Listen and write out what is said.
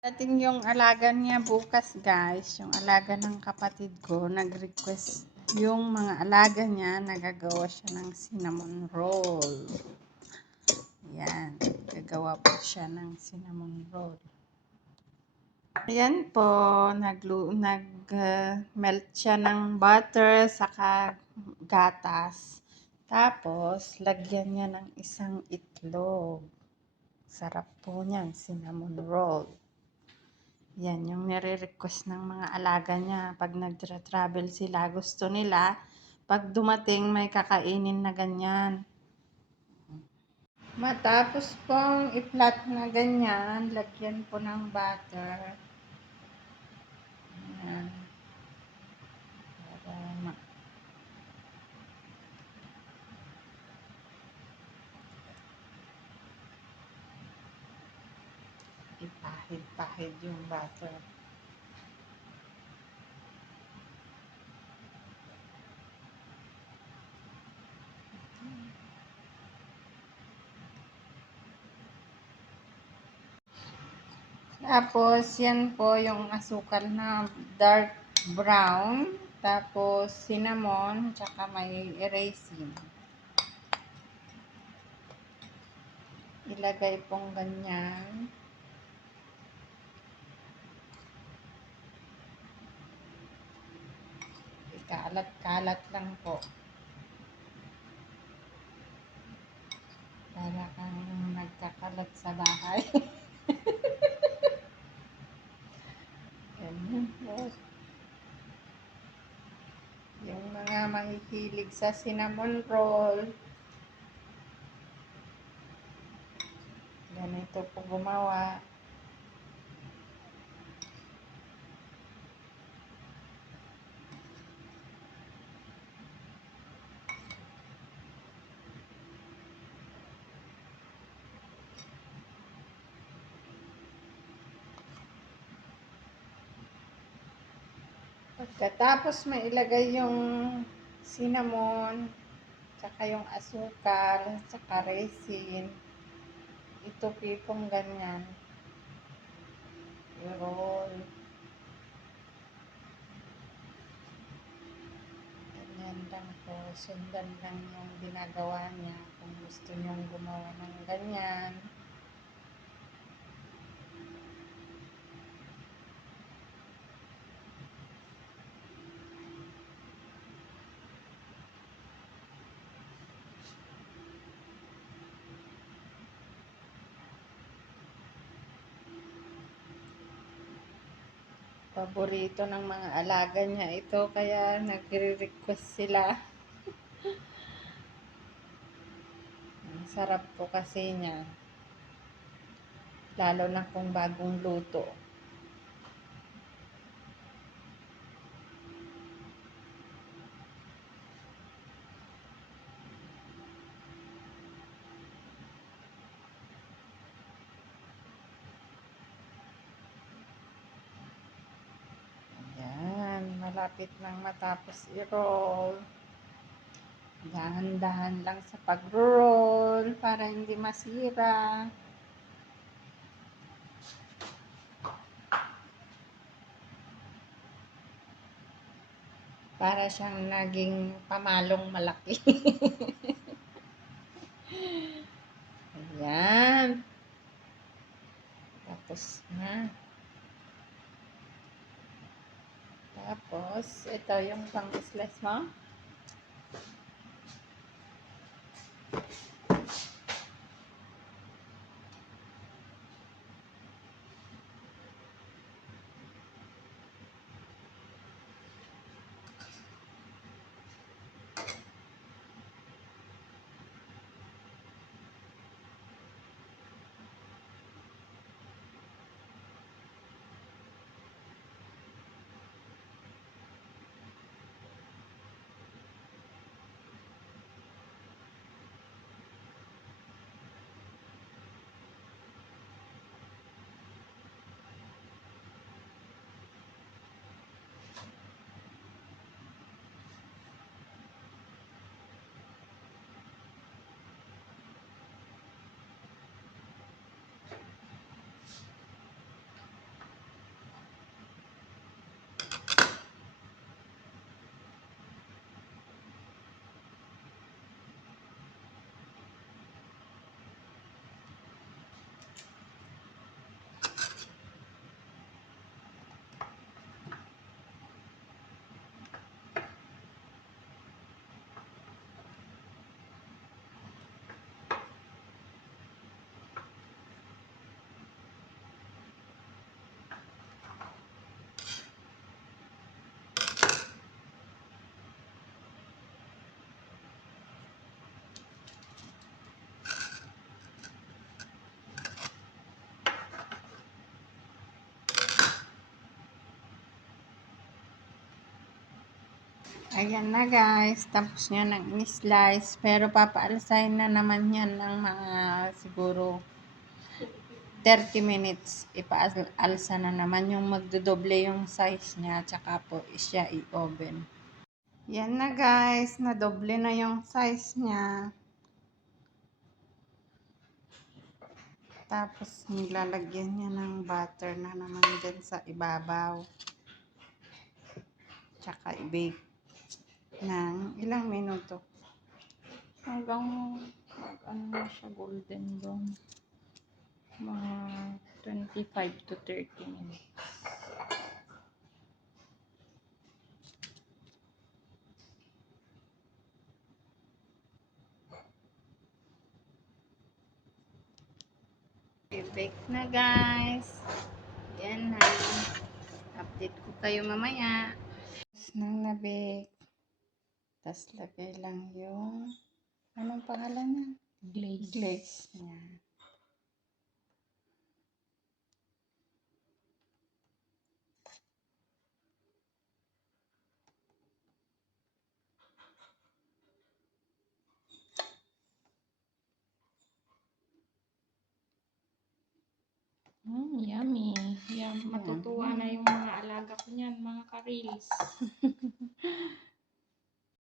Dating yung alaga niya bukas, guys, yung alaga ng kapatid ko, nag-request yung mga alaga niya, nagagawa siya ng cinnamon roll. Yan, gagawa po siya ng cinnamon roll. Ayan po, nag-melt siya ng butter saka gatas. Tapos, lagyan niya ng isang itlog. Sarap po niyan, cinnamon roll. Yan, yung nire-request ng mga alaga niya. Pag nag-travel sila, gusto nila, pag dumating, may kakainin na ganyan. Matapos pong i-flat na ganyan, lagyan po ng butter. Yan. Para ipahid-pahid yung butter. Tapos, yan po yung asukal na dark brown. Tapos, cinnamon, tsaka may raisin. Ilagay pong ganyan. Ikalat-kalat lang po. Para kang nagkakalat sa bahay. Ganyan po. Yung mga mahihilig sa cinnamon roll, ganito po gumawa. Pagkatapos may ilagay yung cinnamon, tsaka yung asukal, tsaka raisin. Ito pipong ganyan. I-roll. Ganyan lang po. Sundan lang yung ginagawa niya. Kung gusto niyong gumawa ng ganyan. Paborito ng mga alaga niya ito, kaya nagre-request sila. Ang sarap po kasi niya. Lalo na kung bagong luto. Ayan, malapit nang matapos i-roll. Dahan-dahan lang sa pag-roll para hindi masira. Para siyang naging pamalong malaki. Ayan. Tapos na. Tapos, ito yung pang-slice mo. Ayan na guys, tapos niya ng in-slice. Pero papaalisahin na naman yan ng mga siguro 30 minutes. Ipaalsa na naman yung magdodoble yung size niya. Tsaka po siya i-oven. Yan na guys, nadoble na yung size niya. Tapos nilalagyan niya ng butter na naman dyan sa ibabaw. Tsaka i-bake ng ilang minuto. Hanggang ano na siya, golden brown. Mga 25 to 30 minutes. I-bake na guys. Yan na. Update ko kayo mamaya. Tapos nang na-bake. Tapos lagay lang yung anong pangalan niya? Glaze niya. Yummy. Matutuwa na yung mga alaga ko niyan, mga ka-reels.